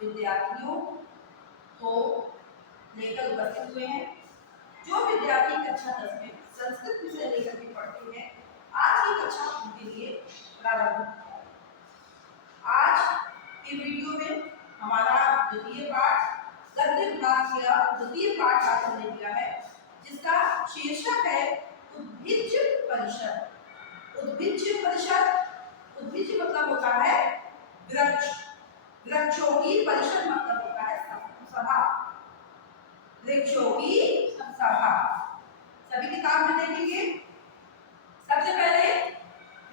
विद्यार्थियों को लेकर उपस्थित हुए हैं। जो विद्यार्थी कक्षा 10 में संस्कृत विषय लेकर के पढ़ते हैं, आज की कक्षा उनके लिए प्रारंभ होती है। आज के वीडियो में हमारा द्वितीय पाठ गद्य विभाग का द्वितीय पाठ आज हमने लिया है, जिसका शीर्षक है उद्भिज परिषद। उद्भिज परिषद, उद्भिज मतलब होता है वृक्ष, वृक्षों की परिषद मतलब होता है सभा, वृक्षों की सभा। सभी किताब में देखेंगे। सबसे पहले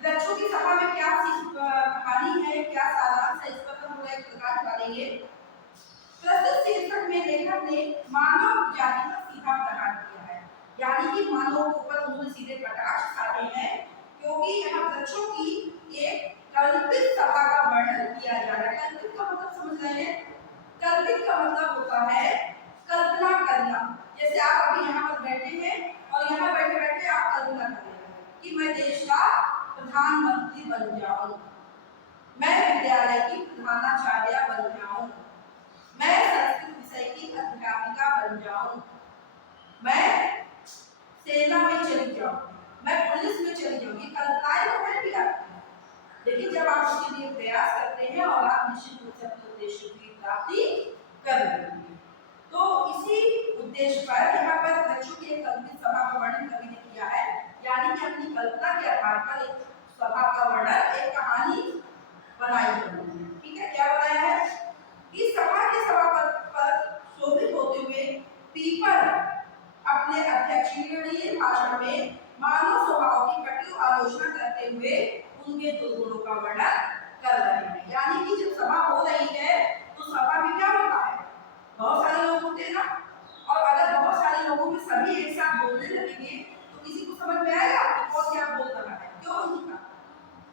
वृक्षों की सभा में क्या कहानी है, क्या सारांश है, इस पर हम एक प्रकाश डालेंगे। प्रस्तुत शीर्षक में लेखक ने मानव जाति पर सीधा प्रहार किया है, यानी कि मानव के ऊपर उन्होंने सीधे कटाक्ष साधे हैं, क्योंकि यहाँ वृक्षों की एक कल्पित सभा का वर्णन किया जा रहा है। कल्पित का मतलब समझ रहे हैं? कल्पित का मतलब होता है कल्पना करना। जैसे आप अभी यहाँ पर बैठे हैं और यहाँ बैठे बैठे आप कल्पना कर रहे हैं कि मैं देश का प्रधानमंत्री बन जाऊं, मैं विद्यालय की प्रधानाचार्य बन जाऊं, मैं संस्कृत विषय की अध्यापिका बन जाऊं, मैं सेना में चली जाऊं, मैं पुलिस में चली जाऊं। ये कल्पनाएं तो है भी आपकी, लेकिन जब आप उसके लिए प्रयास करते हैं और आप निश्चित रूप से अपने उद्देश्य की प्राप्ति कर लेते हैं। तो इसी उद्देश्य पर यहाँ पर वृक्षों की एक कल्पित सभा का वर्णन कवि ने किया है, यानी कि अपनी कल्पना के आधार पर एक सभा का वर्णन, एक कहानी बनाई है। ठीक है, क्या बनाया है? इस सभा के सभापति पर शोभित होते हुए पीपल अपने अध्यक्षीय भाषण में मानव स्वभाव की कटु आलोचना करते हुए उनके दुर्गुणों का वर्णन कर रहे हैं। यानी कि जब सभा हो रही है तो सभा में क्या होता है? बहुत सारे लोग होते हैं ना, और अगर बहुत सारे लोगों में सभी एक साथ बोलने लगेंगे तो किसी को समझ में आएगा कि कौन क्या बोल रहा है, क्यों नहीं?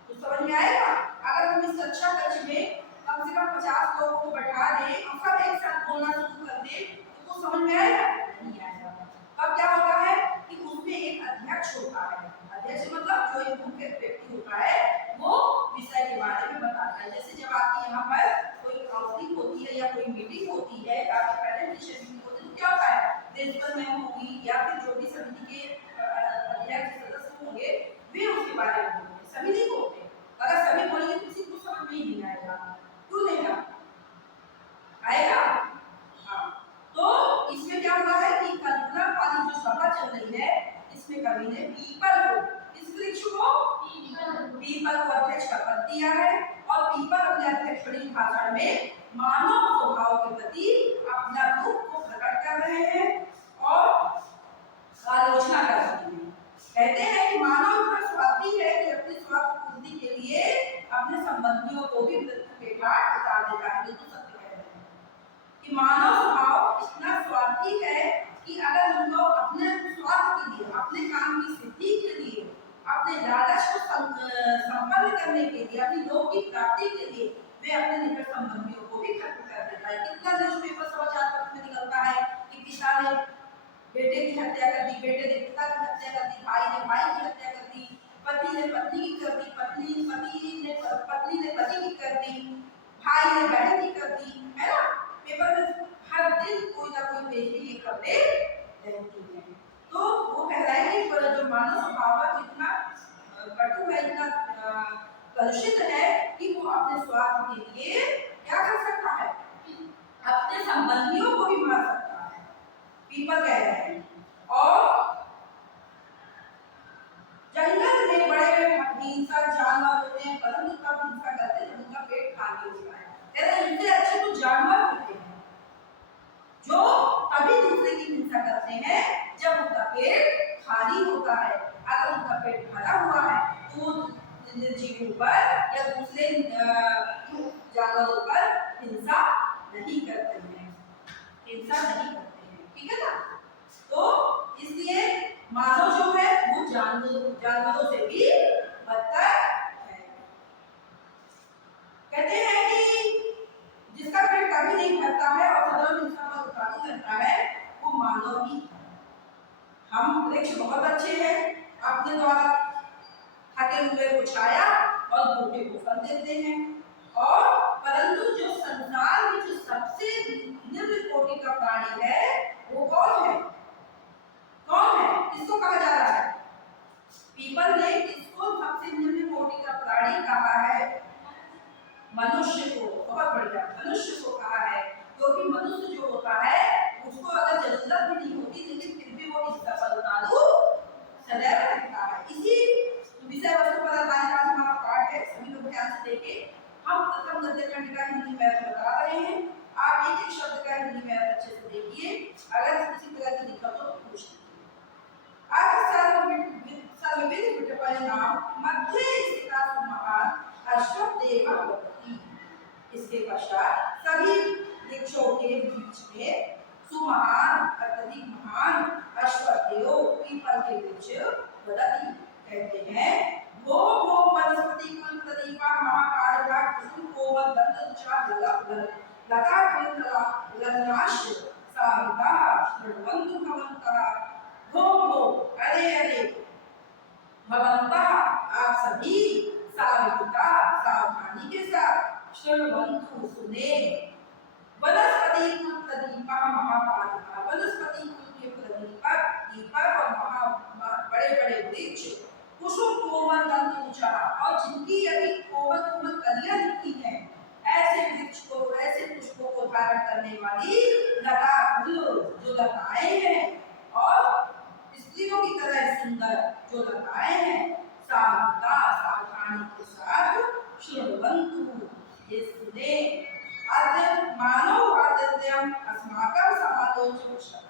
तो समझ में आएगा। अगर हम इस कक्षा कक्ष में कम से कम 50 लोगों को बैठा दें और सब एक साथ बोलना शुरू कर दें तो वो समझ में आएगा? नहीं आएगा। अब क्या होता है कि उसमें एक अध्यक्ष होता है। अध्यक्ष मतलब जो एक मुख्य व्यक्ति होता है, वो विषय के बारे में बताता है। जैसे जब आपकी यहाँ पर कोई काउंसलिंग होती है या कोई मीटिंग होती है, आपकी प्रेजेंटेशन मीटिंग होती है, तो क्या होता है? प्रिंसिपल मैम होगी या फिर जो भी समिति के अध्यक्ष सदस्य होंगे, वे उसके बारे में बोलेंगे। सभी नहीं बोलते। अगर सभी बोलेंगे तो किसी को समझ में ही नहीं आएगा। क्यों नहीं आएगा? हाँ, तो इसमें क्या हुआ है कि कल्पना वाली जो सभा चल रही है, इसमें कवि ने पीपल को, इस वृक्ष को पीपल को अध्यक्ष का पद दिया है, और पीपल अपने अध्यक्षीय भाषण में मानव स्वभाव के प्रति अपना दुख को प्रकट कर रहे हैं और आलोचना कर रहे हैं। कहते हैं कि मानव इतना स्वार्थी है कि अपने स्वार्थ पूर्ति के लिए अपने संबंधियों को भी मृत्यु के घाट उतार देता है। बिल्कुल सत्य कह रहे हैं कि मानव स्वभाव इतना स्वार्थी है कि अगर हम लोग अपने स्वार्थ के लिए, अपने काम की सिद्धि के लिए, अपने लालच को संपन्न करने के लिए, अपनी लोक की प्राप्ति के लिए वे अपने निकट संबंधियों को भी खत्म कर देता है। कितना न्यूज़पेपर समाचार पत्र में निकलता है कि पिता ने बेटे की हत्या कर दी, बेटे ने पिता की हत्या कर दी, भाई ने भाई की हत्या कर दी, पति ने पत्नी की कर दी, पत्नी ने पति की कर दी, भाई ने बहन की कर दी, है ना? पेपर में हर दिन कोई ना कोई पेज ये खबरें रहती है। तो वो कह रहा है कि जो मानव स्वभाव इतना कटु है, इतना कलुषित है कि वो अपने स्वार्थ के लिए क्या कर सकता है? अपने संबंधियों को भी मार सकता है। पीपल कह रहे हैं। और जंगल में बड़े बड़े हिंसक जानवर होते हैं, परंतु तब हिंसा करते हैं जब उनका पेट खाली होता है। कहते हैं इनसे अच्छे तो जानवर होते हैं जो तभी दूसरे की हिंसा करते हैं जब उनका पेट खाली होता है। अगर उनका पेट भरा हुआ है तो निर्जीवों पर या दूसरे जानवरों पर हिंसा नहीं करते हैं, हिंसा नहीं करते हैं। ठीक है ना? तो इसलिए मानव जो है वो जानवरों से भी बदतर है। कहते हैं कि जिसका पेट कभी नहीं भरता है और सदैव हिंसा पर उतारू रहता है, वो मानव ही। हम वृक्ष बहुत अच्छे हैं, अपने द्वारा थके हुए को छाया और भूखे को फल देते हैं, और परंतु जो संसार में जो सबसे निम्न कोटि का प्राणी है वो कौन है? कौन है? किसको कहा जा रहा है? पीपल ने किसको सबसे निम्न कोटि का प्राणी कहा है? मनुष्य को। बहुत बढ़िया, मनुष्य को कहा है, क्योंकि मनुष्य जो होता है उसको अगर जरूरत भी नहीं होती लेकिन फिर भी वो इसका फलदायु सदैव रहता है। इसी विषय वस्तु पर आधारित आज हमारा पाठ है, सभी लोग ध्यान से देखें। हम प्रथम गद्य खंड का हिंदी में अर्थ बता रहे हैं, आप एक एक शब्द का हिंदी में अर्थ अच्छे से देखिए, अगर किसी तरह की दिक्कत हो तो पूछ लीजिए। आज सर्वविद विटपरिणाम मध्य स्थिता महान अश्वत्थेव भवति। इसके पश्चात सभी वृक्षों के बीच में सुमहान अत्यधिक महान अश्वत्थेव पीपल के वृक्ष भवति कहते हैं। वो वनस्पति कुल प्रदीपा महाकालका कुसुम कोमल दंतुचा लता कुंतला लग्नाश सारिता श्रवन्तु भवन्तः। वो अरे अरे भवन्तः आप सभी सावधानता सावधानी के साथ श्रवन्तु सुने। वनस्पति कुल प्रदीपा महापालिका, वनस्पति कुल के प्रदीपक दीपक और बड़े बड़े वृक्ष कुसुम कोमल दंतुचा और जिनकी अभी कोमल कोमल कलियां निकली हैं, ऐसे वृक्ष को ऐसे पुष्पों को धारण करने वाली लता कुल जो लताएं हैं और स्त्रियों की तरह सुंदर जो लताएं हैं, सावधानता सावधानी के साथ श्रवन्तु ये सुने। अद्य मानव आदर्यम अस्माकं समालोचन।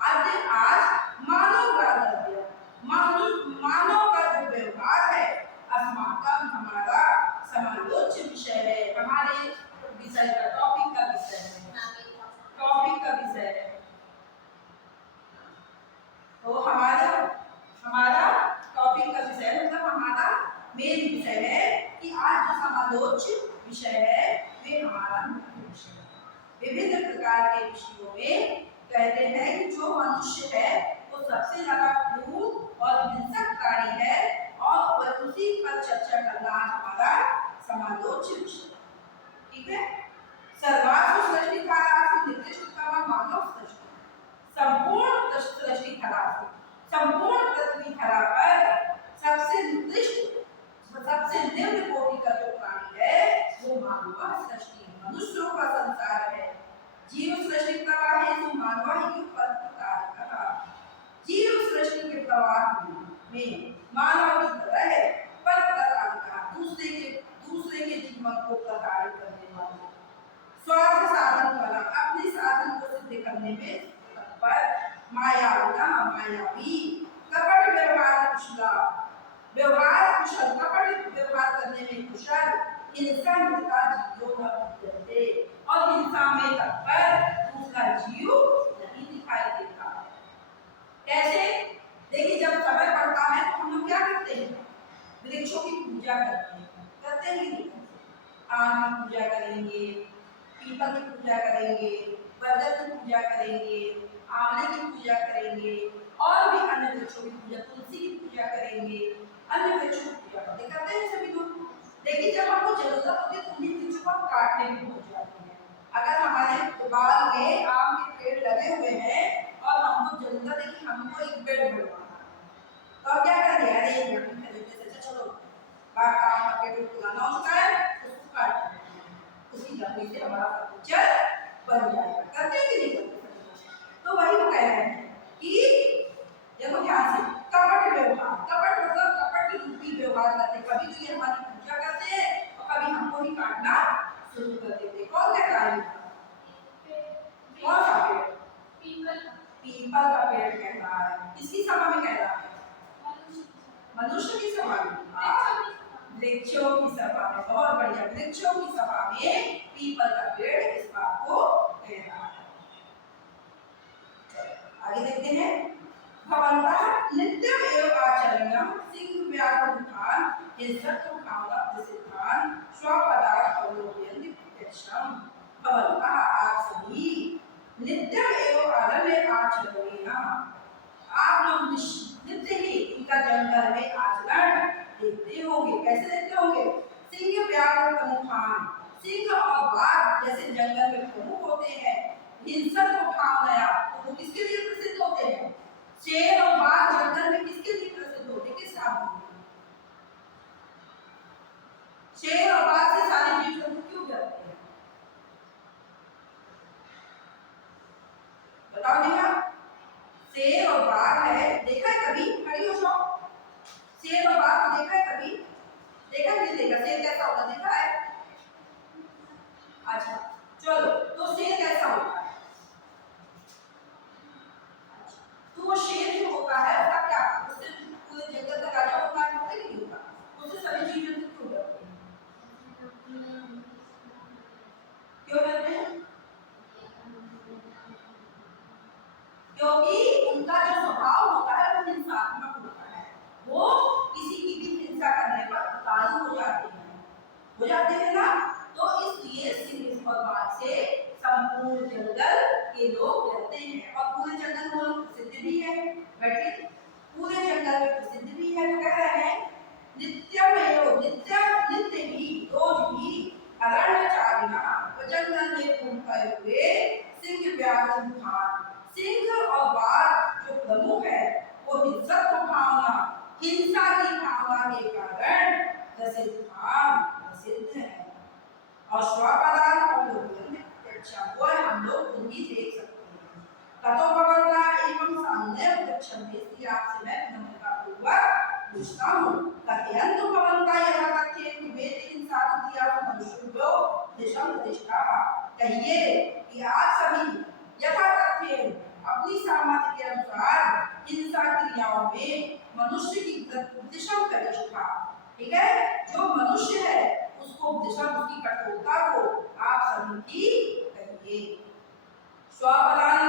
अद्य आज मानव आदर्य मानव का जो व्यवहार है, अस्माकं हमारा समालोच्य विषय है, हमारे विषय का टॉपिक का विषय है, टॉपिक का विषय है। तो हमारा टॉपिक का विषय मतलब हमारा मेन विषय है कि आज जो समालोच्य विषय है वे हमारा मुख्य विषय है। विभिन्न प्रकार के विषयों में कहते हैं कि जो मनुष्य है वो सबसे ज्यादा क्रूर और हिंसक प्राणी है और उसी पर चर्चा करना आज हमारा समालोच्य विषय। ठीक है। सर्वासु सृष्टि धारासु निर्दिष्टतम मानव सृष्टि, संपूर्ण सृष्टि धारासु संपूर्ण पृथ्वी धरा पर सबसे निर्दिष्ट सबसे निम्न कोटि का जो प्राणी है वो मानव सृष्टि मनुष्यों का संसार है। जीव सृष्टि प्रवाह है तो मानव ही परतकार। जीव सृष्टि के प्रवाह में मानव की तरह है परतकार, दूसरे के जीवन को प्रताड़ित करने वाला, स्वार्थ साधन वाला, अपने साधन को सिद्ध करने में तत्पर, मायावी, कपट व्यवहार कुशला, व्यवहार कुशल, कपट व्यवहार करने में कुशल, हिंसा मिलता जीवों और हिंसा में तत्पर दूसरा जीव नहीं दिखाई देता। कैसे? देखिए जब समय पड़ता है तो हम लोग क्या करते हैं? वृक्षों की पूजा करते हैं नहीं? आम की पूजा करेंगे, पीपल की पूजा करेंगे, बरगद की पूजा करेंगे, आंवले की पूजा करेंगे और भी अन्य वृक्षों की पूजा, तुलसी की पूजा करेंगे, अन्य वृक्षों की पूजा करते हैं सभी लोग। लेकिन जब हमको जरूरत होती है तो उन्हीं वृक्षों को काटने में पहुंच जाते हैं। अगर हमारे बाग में आम के पेड़ लगे हुए हैं और हमको जरूरत है कि हमको एक पेड़ बढ़वाना, तो अब क्या करेंगे? अरे एक पेड़ खरीदने से चलो बाग का आम का पेड़ लगाना होता है, उसको काट देते हैं, उसी लकड़ी से हमारा फर्नीचर बन जाएगा। करते हैं कि नहीं करते? तो वही वो कह रहे हैं कि देखो ध्यान से, कपट व्यवहार, कपट मतलब कपट रूपी व्यवहार करते, कभी तो ये हमारी पूजा करते हैं और कभी हमको ही काटना शुरू कर देते। कौन कहता है? कौन सा पेड़? पीपल का पेड़ कह रहा है। किसकी सभा में कह रहा है? मनुष्य की सभा में, वृक्षों की सभा में। बहुत बढ़िया, वृक्षों की सभा में पीपल का पेड़ इस बात को कह रहा है। आगे देखते हैं। भवन्तः नित्यम एव आचरणीयम सिंह व्याकुंठान हिंसत्व भावना प्रसिद्धान स्वपदार्थ अवलोकयन्ति प्रत्यक्षम। भवन्तः आप सभी नित्यम एव आचरणीय, आप लोग नित्य ही इनका जंगल में आचरण देखते होंगे। कैसे देखते होंगे? सिंह व्याकुंठान, सिंह और बाघ जैसे जंगल में प्रमुख होते हैं, हिंसक को भावनाया तो वो किसके लिए प्रसिद्ध होते हैं? शेर और बाघ जंगल में किसके लिए प्रसिद्ध होते हैं? किस काम के लिए? शेर और बाघ से सारे जीव जंतु क्यों डरते हैं? बताओ भैया। शेर और बाघ है, देखा है कभी? खड़ी हो जाओ। शेर और बाघ को देखा है कभी? देखा नहीं देखा? शेर कैसा होता देखा है? अच्छा चलो, तो शेर कैसा होता है? अच्छा, तो वो शेर जो होता है उसका क्या, उससे पूरे जंगल का राजा होता है, होता है कि नहीं होता? उससे सभी जीव जंतु क्यों डरते हैं? क्यों डरते हैं? क्योंकि उनका जो स्वभाव होता है वो हिंसात्मक होता है, वो किसी की भी हिंसा करने पर उतारू हो जाते हैं ना। तो इसलिए सिंह और बाघ से संपूर्ण जंगल के लोग डरते हैं, और पूरे जंगल में लोग प्रसिद्ध भी है। बैठिए, पूरे जंगल में प्रसिद्ध भी है। तो कह रहे हैं नित्य ही रोज ही अरण्यचारिणा जंगल में घूमते हुए सिंह व्याघ्र भान। सिंह और बाघ जो प्रमुख है वो हिंसक भावना, हिंसा की भावना के कारण प्रसिद्ध है। और स्वपदान और वो हम लोग खुद ही देख सकते हैं। ततो भगवता एवं सामने वृक्षन्ते, इसलिए आपसे मैं विनम्रतापूर्वक पूछता हूँ, कथयंत भगवता यथा तथ्येन वेदेन साधुत्या मनुष्यो दिशम प्रतिष्ठा। कहिए कि आप सभी यथा तथ्येन अपनी सामर्थ्य के अनुसार हिंसा क्रियाओं में मनुष्य की दिशम प्रतिष्ठा, ठीक है, जो मनुष्य है उसको दिशा, उसकी कठोरता को आप सभी की कहिए। स्वपदान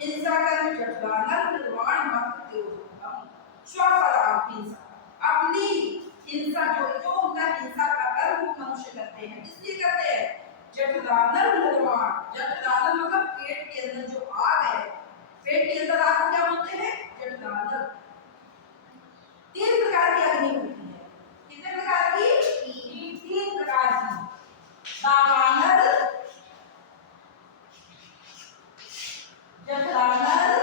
हिंसा कर्म जठरानंद निर्माण मात्र तेजोतम। स्वपदान हिंसा, अपनी हिंसा जो उनका हिंसा का कर्म मनुष्य करते हैं, किसलिए करते हैं? जठरानंद निर्माण, जठरानंद मतलब पेट के अंदर जो आग है, पेट के अंदर आग को क्या बोलते हैं? जठरानंद। 3 प्रकार की अग्नि होती है। कितने प्रकार की? 3 प्रकार की। दावानल, जठरानल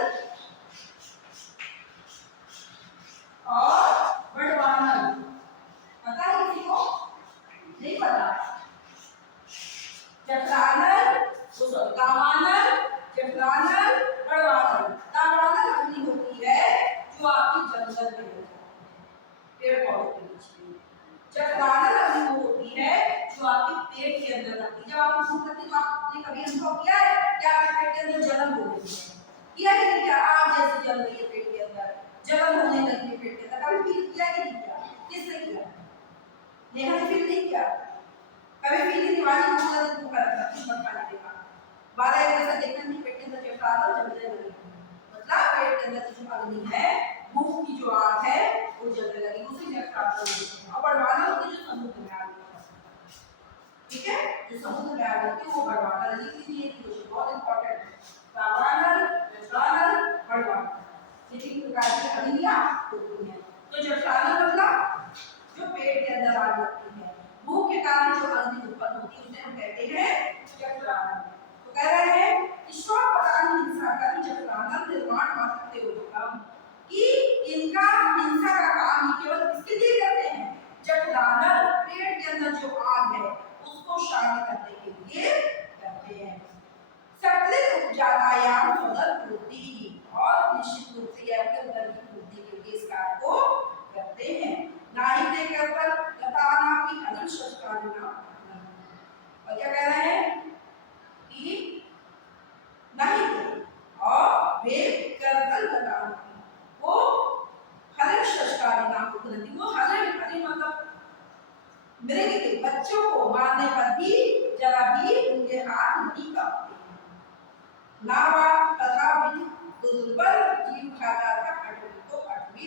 और बड़वानल। पता है किसी को? नहीं पता? जठरानल, दावानल, जठरानल, बड़वानल। दावानल अग्नि होती है जो आपकी जंगल में होती है, पेड़ पौधे के बीच में। जठरानल अग्नि होती है जो आपके पेट के अंदर लगती है। जब आप भूख लगती है तो आपने कभी अनुभव किया है कि आपके पेट के अंदर जलन हो रही है? किया कि नहीं किया? आग जैसी जल रही है पेट के अंदर, जलन होने लगी है पेट के अंदर, कभी फील किया कि नहीं किया? किसने किया? नेहा ने फील नहीं किया? कभी फील नहीं? आज भूख लगी, भूख लगता कुछ मत खाने के बाद 12-1 बजे देखना नहीं पेट के अंदर जठरानल जलने लगी, मतलब पेट के अंदर जो अग्नि है, भूख की जो आग है वो जलने लगी, उसी जठरानल होती है। और बड़वानल होती है जो समुद्र में आग होती है, ठीक है, जो समुद्र में आग होती है वो बड़वानल। लिख लीजिए, ये बहुत इंपॉर्टेंट है। दावानल, जठरानल, बड़वानल, ये 3 प्रकार की अग्नियां होती हैं। तो जठरानल मतलब जो पेट के अंदर आग लगती है, भूख के कारण जो अग्नि उत्पन्न होती है उसे हम कहते हैं जठरानल। तो कह रहे हैं ईश्वर प्रदान हिंसा कर्म जठरानल निर्माण मात्र तेजोतम, कि इनका हिंसा का काम केवल किसके लिए करते हैं? जठरानल, पेट के अंदर जो आग है उसको शांत करने के लिए करते हैं। सकृत उपजातायाम सदल पूर्ति, और निश्चित रूप से यह अपने उदर की पूर्ति के लिए इस कार्य को करते हैं। नाहि ते कर्तन लताना की अनंत संस्कारना। और क्या कह रहे हैं कि नहीं थे और वे कर्तन लताना, वो हरण संस्कारना को करती, वो हरण मतलब मृग के बच्चों को मारने पर भी जरा भी उनके हाथ नहीं कांपते। नावा तथा दुर्बल जीव खाता था अटवी, तो अटवी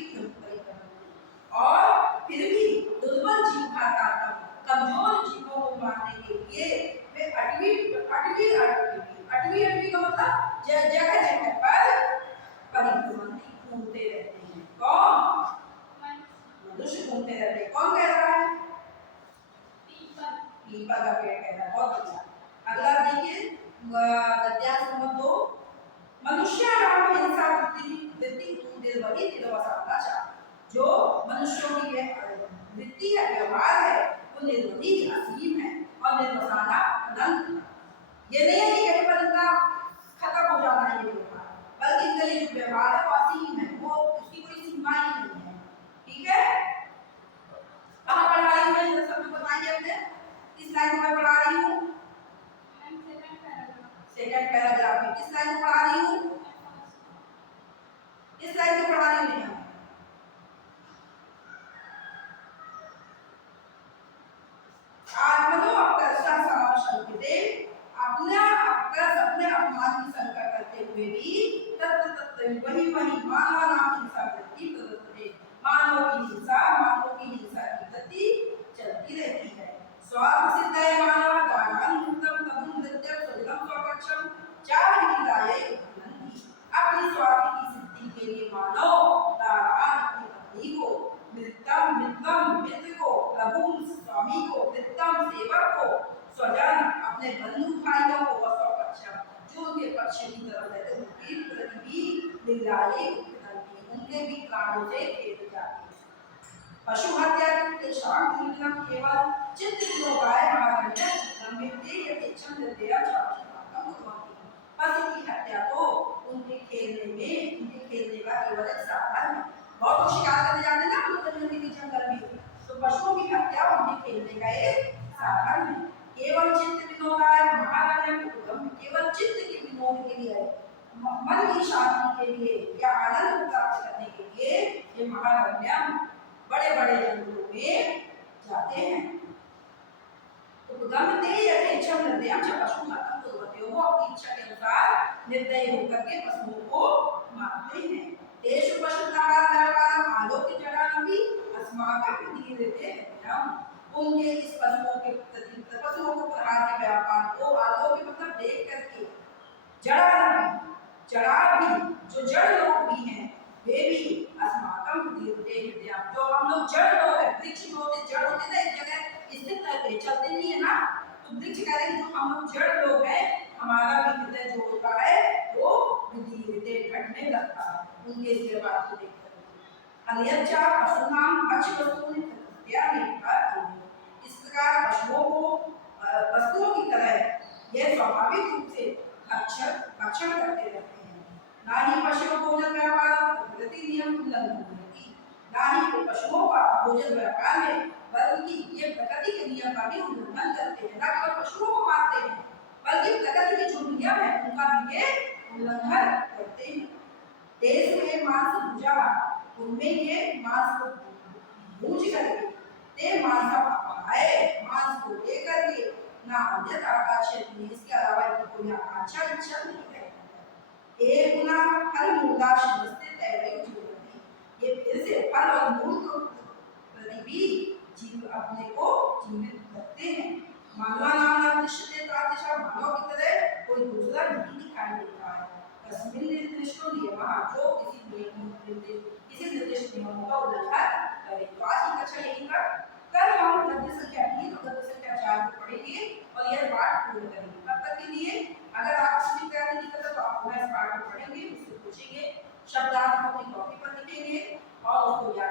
और फिर भी दुर्बल जीव खाता था, कमजोर जीवों को मारने के लिए वे अटवी का मतलब जगह जगह पर परिभ्रमण घूमते रहते हैं। कौन? मनुष्य घूमते रहते हैं। कौन कह रहा है? पीपल का पेड़ कह रहा है। निर्वधि निर्वसाता च। जो मनुष्यों की वृत्ति है, व्यवहार है, वो निर्वधि असीम है और निर्वसाना अनंत है। ये नहीं है कि कहीं पर इनका खत्म हो जाना है ये व्यवहार, बल्कि इनका ये जो व्यवहार है वो असीम है, वो उसकी कोई सीमा ही नहीं है। ठीक है, कहाँ पढ़ा रही हूँ मैं, सबको बताइए अपने, किस लाइन में पढ़ा रही हूँ? सेकंड पैराग्राफ में। किस लाइन में पढ़ा रही हूँ? किस लाइन में पढ़ा रही हूँ? आत्मनो अकर्षा समाशंकिते, अपने अपमान की शंका करते हुए भी तत्व वही मानवानां हिंसा वृत्ति प्रदत्ते, मानवों की हिंसा की गति चलती रहती है। स्वार्थ सिद्धये मानव दानानुत्तम तमुं नृत्यं सुदिनं स्वपक्षं चारिदाये उपनंदी। अपनी स्वार्थ की सिद्धि के लिए मानव दारान अपनी पत्नी को, मित्रम मित्र को, प्रभु स्वामी को, मित्रम सेवक को, स्वजन अपने बंधु भाइयों को, व स्वपक्षम जो उनके पक्ष की तरफ रहते उनके प्रति भी लीलाएं उपनंदी, उनके भी प्राणों से खेल जाती है। पशु हत्या के शांत निधन केवल चित्त विनोदाय महारण्य नमिते यथेच्छं निर्दया चाक्षुषात्मक भवति। पशु की हत्या तो उनके खेलने का केवल एक साधन है। बहुत शिकार करने जाते ना हम लोग जंगल में, तो पशुओं की हत्या उनके खेलने का एक साधन है। केवल चित्त विनोदाय महारण्य, केवल चित्त के विनोद के लिए, मन की शांति के लिए या आनंद प्राप्त करने के लिए ये महारण्य बड़े बड़े जंगलों में जाते हैं। तो गमते यथेच्छं निर्दयं च पशुमातं कुर्वते, वो अपनी इच्छा के अनुसार निर्दयी होकर के पशुओं को मारते हैं। तेषु पशुताः व्यापारम् आलोक्य जडानपि अस्माकं विधीयते हत्यम्। उनके इस पशुओं के प्रति, पशुओं को प्रहार के व्यापार को आलोक्य मतलब देख करके, जड़ा भी जो जड़ लोग भी हैं वे भी अस्माकं विधीयते हत्यम्। जो हम लोग जड़ लोग हैं, वृक्ष होते जड़ होते ना एक जगह स्थित रहते, चलते नहीं है ना, तो वृक्ष कह रहे हैं जो हम लोग जड़ लोग हैं, हमारा भी हृदय जो होता है वो विधीयते घटने लगता है उनके इस व्यवहार को देख कर। अन्यथा पशुनां पशुवस्तूनि प्रकृत्या, इस प्रकार पशुओं को वस्तुओं की तरह यह स्वाभाविक रूप से भक्षण करते रहते हैं। ना ही पशु भोजन व्यापार प्रकृति नियम उल्लंघन होती, ना ही पशुओं का भोजन व्यापार में, बल्कि ये प्रकृति के नियम का भी उल्लंघन करते हैं। ना केवल पशुओं को मारते हैं, बल्कि प्रकृति के जो नियम है उनका भी ये उल्लंघन करते हैं। देश में मांस भुजा, उनमें ये मांस को भूज करके, ते मांस मांस को लेकर के ना अन्य आकाशीय, इसके अलावा कोई आकांक्षा इच्छा नहीं है। एक गुना फल मूलाश नस्ते तैरई जीवती, ये फिर से फल और मूल को प्रति भी जीव अपने को जीवित रखते हैं। मानवानां दृश्यते तादृशा, मानव की तरह कोई दूसरा नहीं दिखाई देता है। तस्मिन् निर्दिष्टो नियमः, जो किसी निर्दिष्ट नियमों का उल्लंघन करे। तो आज की कक्षा यही तक। कल हम गद्य संख्या 3 और गद्य संख्या 4 को पढ़ेंगे और यह पाठ पूर्ण करेंगे। तब तक के लिए अगर आप किसी प्रकार की दिक्कत है तो आप इस पाठ को पढ़ेंगे, उससे पूछेंगे, शब्दार्थ अपनी कॉपी पर लिखेंगे और उसको याद